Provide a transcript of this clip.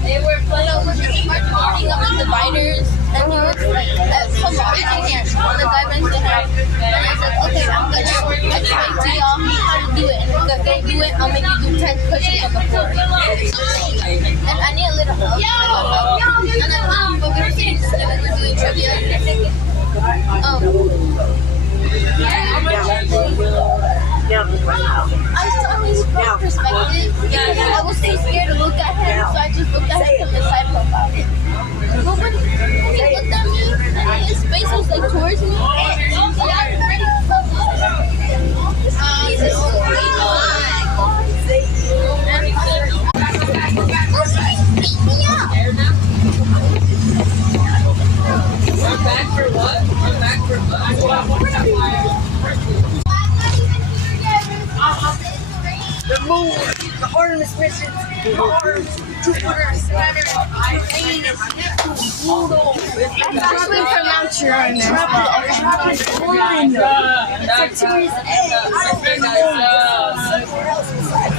They were playing up the dividers, and he was like, come on, here. The guy mentioned it, and I said, okay, I'm gonna explain to y'all how to do it, and if you can't do it, I'll make you do 10 push-ups on the floor. And I need a little help. And then, but we were sitting together, we were doing trivia. I saw his perspective. I was too scared to look at him, so I just looked at him from the side profile. But when he looked at me, and his face was like towards me, We're back for what? We're back for what? The moon, the Artemis missions, Mars, Jupiter, Saturn, Venus, Neptune, Pluto. That's actually pronounced Uranus. Trappist, Sagittarius A. I don't know. Somewhere else inside.